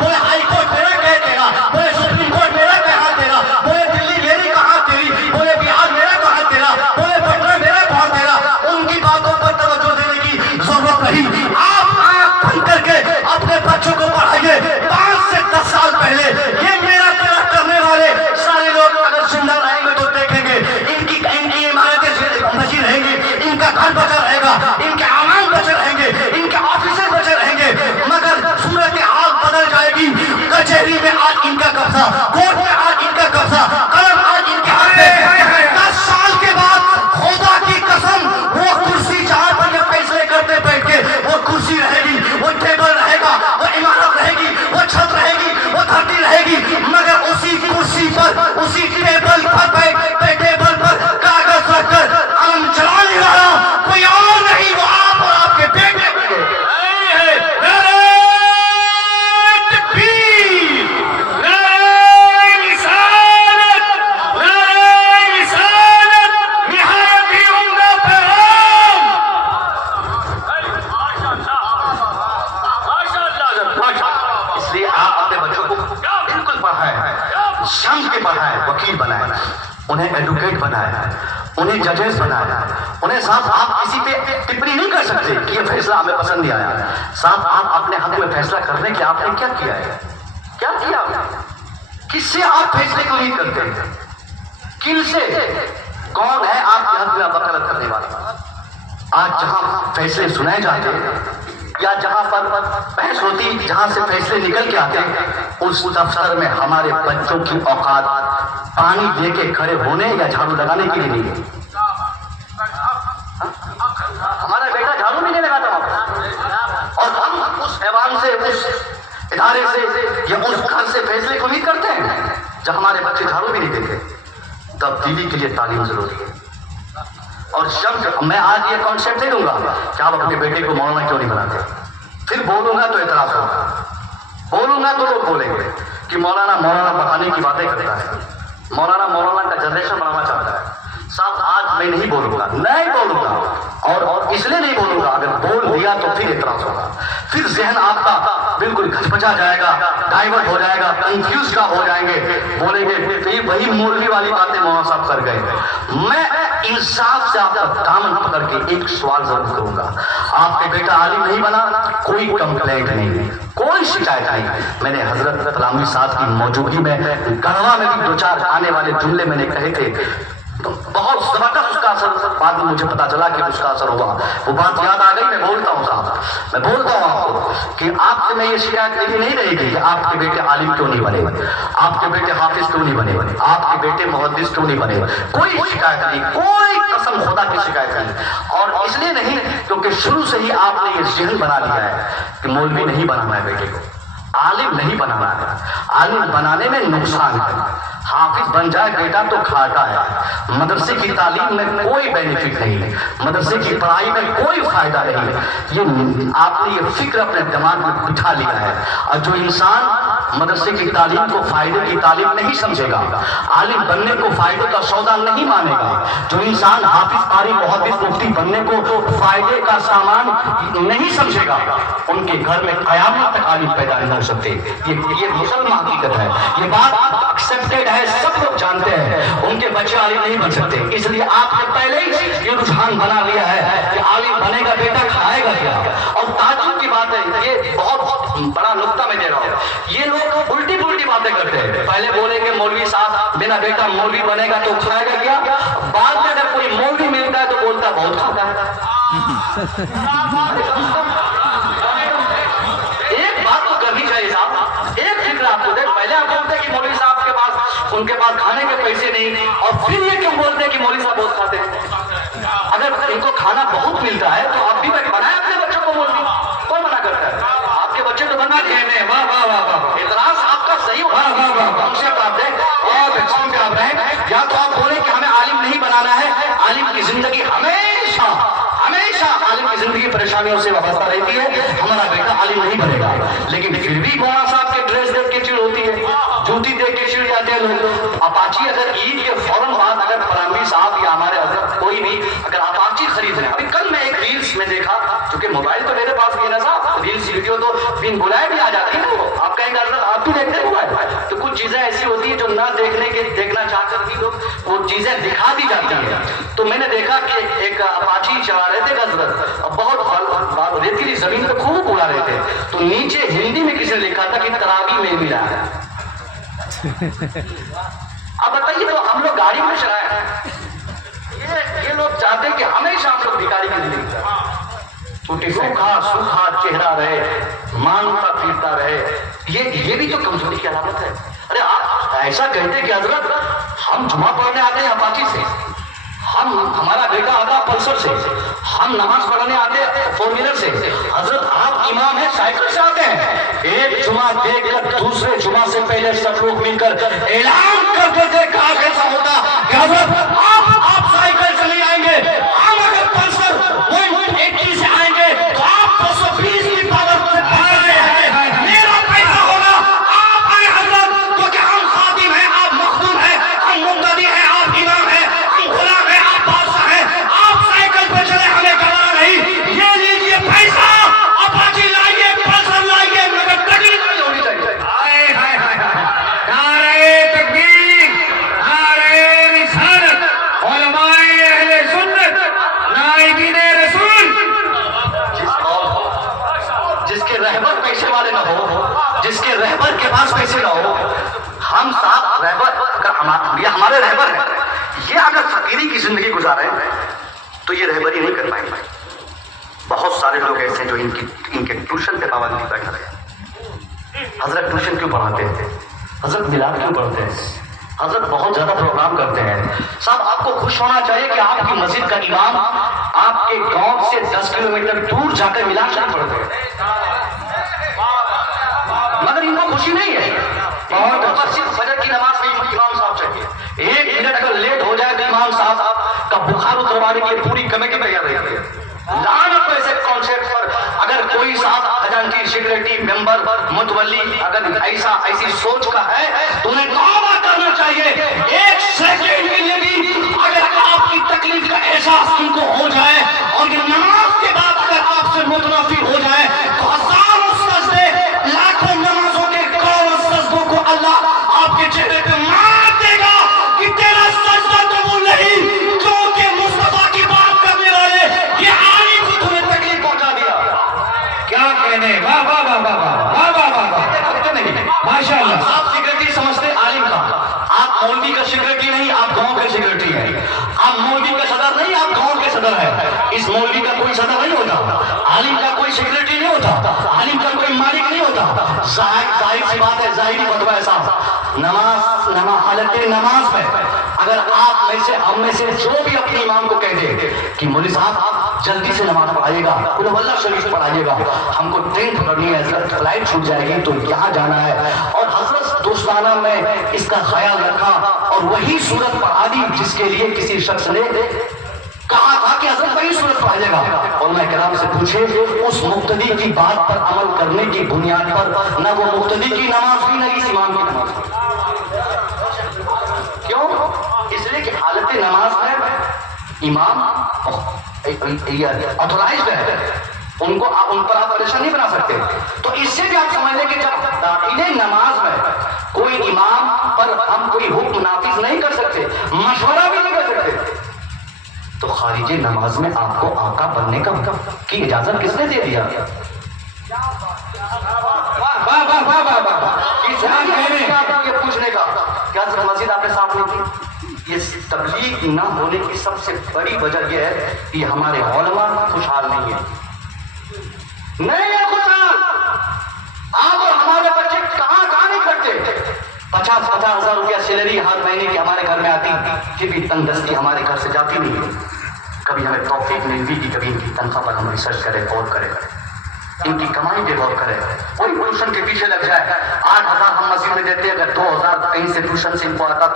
बोले high court मेरा कह देगा, बोले सुप्रीम कोर्ट मेरा कहाँ तेरा, बोले दिल्ली मेरी कहाँ तेरी, बोले बिहार मेरा कहाँ तेरा, बोले पटना मेरा कहाँ तेरा। उनकी बातों पर तवज्जो देने की जरूरत नहीं। आप आंख बंद करके अपने बच्चों को पढ़ाइए। 5 से 10 साल पहले ये मेरा तेरा करने वाले सारे लोग अगर जिंदा रहेंगे तो देखेंगे इनकी इमारतें बची रहेंगी, इनका घर बचा रहेगा, इनके आवाम बचे रहेंगे, इनके ऑफिसर बचे रहेंगे। मगर सूरत हाल बदल जाएगी। कचहरी में आज इनका कब्जा, कोर्ट में आज इनका कब्जा, कलम आज इनके हाथ में। 10 साल के बाद खुदा की कसम वो कुर्सी जहां पर ये फैसले करते बैठ के, वो कुर्सी रहेगी, वो टेबल रहेगा, वो इमारत रहेगी, वो छत रहेगी, वो धरती रहेगी। मगर उसी कुर्सी पर, उसी टेबल पर टेबल पर कागज रखकर कलम चलाने वाला कोई और नहीं, वो आप और आपके बेटे वकील बनाए, उन्हें एडवोकेट बनाए, उन्हें जजेस बनाए, उन्हें साहब आप किसी पे टिप्पणी नहीं कर सकते कि ये फैसला हमें पसंद नहीं आया। साहब आप अपने हक में फैसला करने के आपने क्या किया है, क्या किया, किससे आप फैसले को नहीं करते हैं, किनसे, कौन है आपके हक में वकालत करने वाला। आज जहां फैसले सुनाए जाते या जहां पर बहस होती, जहां से फैसले निकल के आते, उस दफ्तर में हमारे बच्चों की औकात पानी लेके खड़े होने या झाड़ू लगाने के लिए नहीं है। हमारा बेटा झाड़ू नहीं लगाता और हम उस ऐवान से, उस इदारे से या उस घर से फैसले को नहीं करते हैं जब हमारे बच्चे झाड़ू भी नहीं देते। तब्दीली के लिए तालीम जरूरी है। और जब मैं आज ये कॉन्सेप्ट दे दूंगा कि आप अपने बेटे को मौलाना क्यों नहीं बनाते, फिर बोलूंगा तो एतराज होगा, बोलूंगा तो लोग बोलेंगे कि मौलाना बनाने की बातें करता है, मौलाना का जनरेशन बनाना चाहता है। साहब आज मैं नहीं बोलूंगा, नहीं बोलूंगा, और इसलिए नहीं बोलूंगा, अगर बोल दिया तो फिर एतराज होगा, फिर जहन आपका बिल्कुल घचपचा जाएगा, डाइवर्ट हो जाएगा, कंफ्यूज का हो जाएंगे, बोलेंगे फिर वही मौलवी वाली बातें मौलाना साहब कर गए। मैं इंसाफ से आपका दामन पकड़ के एक सवाल जरूर करूंगा, आपके बेटा आलिम नहीं बना, कोई कंप्लेंट नहीं, कोई शिकायत नहीं। मैंने हजरत तलामी साहब की मौजूदगी में गढ़वा में भी 2-4 आने वाले जुमले मैंने कहे थे, तो बहुत जबरदस्त उसका असर, बाद में मुझे पता चला कि उसका असर हुआ। वो बात याद आ गई, मैं बोलता हूँ साहब, मैं बोलता हूँ आपको कि आपसे मैं ये शिकायत लेके नहीं रहेगी कि आपके बेटे आलिम क्यों नहीं बने, आपके बेटे हाफिज क्यों नहीं बने, आपके बेटे मुहद्दिस क्यों नहीं बने, कोई शिकायत नहीं, कोई कसम खुदा की शिकायत नहीं। और इसलिए नहीं क्योंकि शुरू से ही आपने ये जहन बना लिया है कि मौलवी नहीं बनाना है बेटे को, आलिम नहीं बनाना है, आलिम बनाने में नुकसान है, हाफिज बन जाए बेटा तो घाटा है, मदरसे की तालीम में कोई बेनिफिट नहीं है, मदरसे की पढ़ाई में कोई फायदा नहीं है। ये आपने ये फिक्र अपने दिमाग में बिठा लिया है। और जो इंसान मदरसे की तालीम को फायदे की तालीम नहीं समझेगा, आलिम बनने को फायदे का सौदा नहीं मानेगा, जो इंसान हाफिज कारी मुहद्दिस मुफ्ती बनने को फायदे का सामान नहीं समझेगा, उनके घर में कयामत तक आलिम पैदा नहीं हो सकते। ये मुसलमान हकीकत है, ये बात एक्सेप्टेड है, सब लोग जानते हैं, उनके बच्चे आलिम नहीं बन सकते। इसलिए आपने पहले ही ये रुझान बना लिया है कि आलिम बनेगा बेटा, खाएगा क्या। और ताज्जुब की बात है, ये बहुत बड़ा नुक्ता मैं दे रहा हूँ, ये लोग उल्टी पुल्टी बातें करते हैं। पहले बोलेंगे मौलवी साहब मेरा बेटा मौलवी बनेगा तो खाएगा क्या, बाद में अगर कोई मौलवी मिलता है तो बोलता बहुत खाता है। एक बात तो करनी चाहिए साहब, एक फिक्र आपको दे, पहले आप बोलते हैं कि मौलवी साहब के पास, उनके पास खाने के पैसे नहीं, और फिर ये क्यों बोलते हैं कि मौलवी साहब बहुत खाते हैं। अगर इनको खाना बहुत मिलता है तो आप भी बनाए अपने बच्चों को मौलवी, कौन मना करता है, आपके बच्चे तो बना दिए। वाह वाह वाह वाह, इतराज आपका सही होगा, हमसे बात है और बच्चों के आप रहे, या तो आप बोले कि हमें आलिम नहीं बनाना है, आलिम की जिंदगी हमेशा हमेशा आलिम की जिंदगी परेशानियों से वाबस्ता रहती है, हमारा बेटा आलिम नहीं बनेगा। लेकिन फिर भी मौलाना साहब के ड्रेस देख के चिड़ होती है, जूती देख के चिड़ जाते हैं लोग। अपाची अगर ईद के फौरन बाद अगर फलामी साहब या हमारे हजरत कोई भी अगर अपाची खरीद रहे, अभी कल मैं एक रील्स में देखा, क्योंकि मोबाइल तो मेरे पास भी है ना साहब, रील्स वीडियो तो बिन बुलाए भी आ जाती है, आप कहेंगे چیزیں ایسی ہوتی ہیں جو نہ دیکھنا چاہ کر بھی لوگ وہ چیزیں دکھا دی جاتی ہیں. تو میں نے دیکھا کہ ایک اپاچی چلا رہے تھے حضرت, بہت ریتیلی زمین پہ خوب اڑا رہے تھے. تو نیچے ہندی میں کسی نے لکھا تھا کہ ترابی میں ملا ہے. اب بتائیے تو ہم لوگ گاڑی میں چلائے, یہ لوگ چاہتے ہیں کہ ہمیشہ ہم لوگ بھکاری کی زندگی گزاریں, ٹوٹی سوکھا چہرہ رہے, مانگتا پھرتا رہے. یہ بھی تو کمزوری کی علامت ہے. ارے آپ ایسا کہتے کہ حضرت ہم جمعہ پڑھنے آتے ہیں اپاچی سے, ہمارا بیٹا آتا پلسر سے, ہم نماز پڑھنے آتے فور ویلر سے. حضرت آپ امام ہیں سائیکل سے آتے ہیں. ایک جمعہ دیکھ کر دوسرے جمعہ سے پہلے سب لوگ مل کر اعلان کر دیتے کاش ایسا ہوتا کہ حضرت آپ سائیکل سے نہیں آئیں گے, ہم اگر پلسر 180 سے آئیں گے تو آپ 220 کی پاور میرا پیسہ ہوگا. آپ آئے حضرت کیونکہ ہم خادم ہیں, آپ مخدوم ہیں, ہم منتدی ہیں, آپ امام ہیں, ہم غلام ہیں, آپ بادشاہ ہیں. آپ سائیکل پہ چلے, ہمیں کرنا نہیں. یہ لیجیے پیسہ, اپاچی لائیے, پلسر لائیے, مگر تکلیف نہیں ہونی چاہیے. نعرہ تکبیر, نعرہ رسالت, علماء اہل سنت, نائبین رسول. جس کے رہبر پیسے والے نہ ہو, جس کے رہبر کے پاس پیسے نہ ہو, ہم ساتھ رہبر اگر یہ ہمارے رہبر ہیں, یہ اگر فقیری کی زندگی گزارے تو یہ رہبری نہیں کر پائیں گے. بہت سارے لوگ ایسے ہیں جو ان کے ٹیوشن پہ پابندی بیٹھا رہے. حضرت ٹیوشن کیوں پڑھاتے ہیں, حضرت میلاد کیوں پڑھتے ہیں, حضرت بہت زیادہ پروگرام کرتے ہیں. صاحب آپ کو خوش ہونا چاہیے کہ آپ کی مسجد کا امام آپ کے گاؤں سے 10 کلومیٹر دور جا کر میلاد شریف پڑھتے ہیں, مگر ان کو خوشی نہیں ہے. بہت صرف فجر کی نماز میں امام صاحب چاہیے. 1 منٹ اگر لیٹ ہو جائے تو امام صاحب کا بخار اتروانے کے لیے پوری کمیٹی تیار رہتی ہے. لعنت ایسے کانسیپٹ پر. اگر کوئی صاحب خزانچی, سیکریٹری, ممبر, متولی اگر ایسی سوچ کا ہے تو انہیں توبہ کرنا چاہیے. 1 سیکنڈ کے لیے بھی اگر آپ کی تکلیف کا احساس ان کو ہو جائے اور یہ نماز کے بعد اگر آپ سے متنفر ہو جائے تو ہزاروں سجدے, لاکھوں نمازوں کے کروڑوں سجدوں کو اللہ آپ کے چہرے پہ مار دے گا کہ تیرا سجدہ قبول نہیں, کیونکہ مصطفیٰ کی بات کرنے والے یہ عالم کو تمہیں تکلیف پہنچا دیا. کیا کہنے, واہ واہ واہ واہ واہ واہ واہ واہ, ماشاء اللہ. آپ سیکرٹری سمجھتے عالم کا, آپ مولوی کا سیکرٹری نہیں, آپ گاؤں کے سیکرٹری ہیں. آپ مولوی کا صدر نہیں, آپ گاؤں کے صدر ہیں. اس مولوی کا کوئی صدر نہیں ہوتا, عالم کا کوئی سیکرٹری نہیں ہوتا, عالم کا کوئی مالک نہیں ہوتا. ظاہر سی بات ہے, ظاہری فتویٰ ہے صاحب, حالت نماز میں اگر آپ میں سے ہم میں سے جو بھی اپنے امام کو کہہ دے کہ مولوی صاحب آپ جلدی سے نماز پڑھائیے گا, قل هو اللہ شریف پڑھائیے گا, ہم کو ٹرین پکڑنی ہے, فلائٹ چھوٹ جائے گی تو یہاں جانا ہے, اور حضرت دوستانہ میں اس کا خیال رکھا اور وہی صورت پڑھا دی جس کے لیے کسی شخص نے کہا تھا کہ حضرت وہی صورت پڑھائیے گا. علماء کرام سے پوچھے اس مقتدی کی بات پر عمل کرنے کی بنیاد پر نہ وہ مقتدی کی نماز بھی, نہ اس امام کی نماز بھی. کیوں؟ اس لیے کہ حالت نماز میں امام اتھورائزڈ ہے, ان پر آپ پریشان نہیں بنا سکتے. تو اس سے بھی آپ سمجھ لیں کہ جب داخل نماز میں کوئی امام پر ہم کوئی حکم نافذ نہیں کر سکتے, مشورہ بھی نہیں کر سکتے, تو خارج نماز میں آپ کو آقا بننے کی اجازت کس نے دے دیا؟ یہ پوچھنے کا کیا مسجد آپ نے صاف نہیں کی؟ یہ تبلیغ نہ ہونے کی سب سے بڑی وجہ یہ ہے کہ ہمارے علماء خوشحال نہیں ہے. نہیں ہے خوشحال. آپ اور ہمارے بچے کہاں نہیں کرتے. 50,000 روپیہ سیلری ہر مہینے کی ہمارے گھر میں آتی, پھر بھی تنگ دستی ہمارے گھر سے جاتی نہیں ہے. کبھی ہمیں توفیق نہیں ہوئی کہ کبھی ان کی تنخواہ پر ہم ریسرچ کریں, غور کریں, ان کی کمائی پہ غور کریں. کوئی ٹیوشن کے پیچھے لگ جائے, 8,000 ہم مسجد میں دیتے, اگر 2,000 کہیں سے ٹیوشن سے ان کو آتا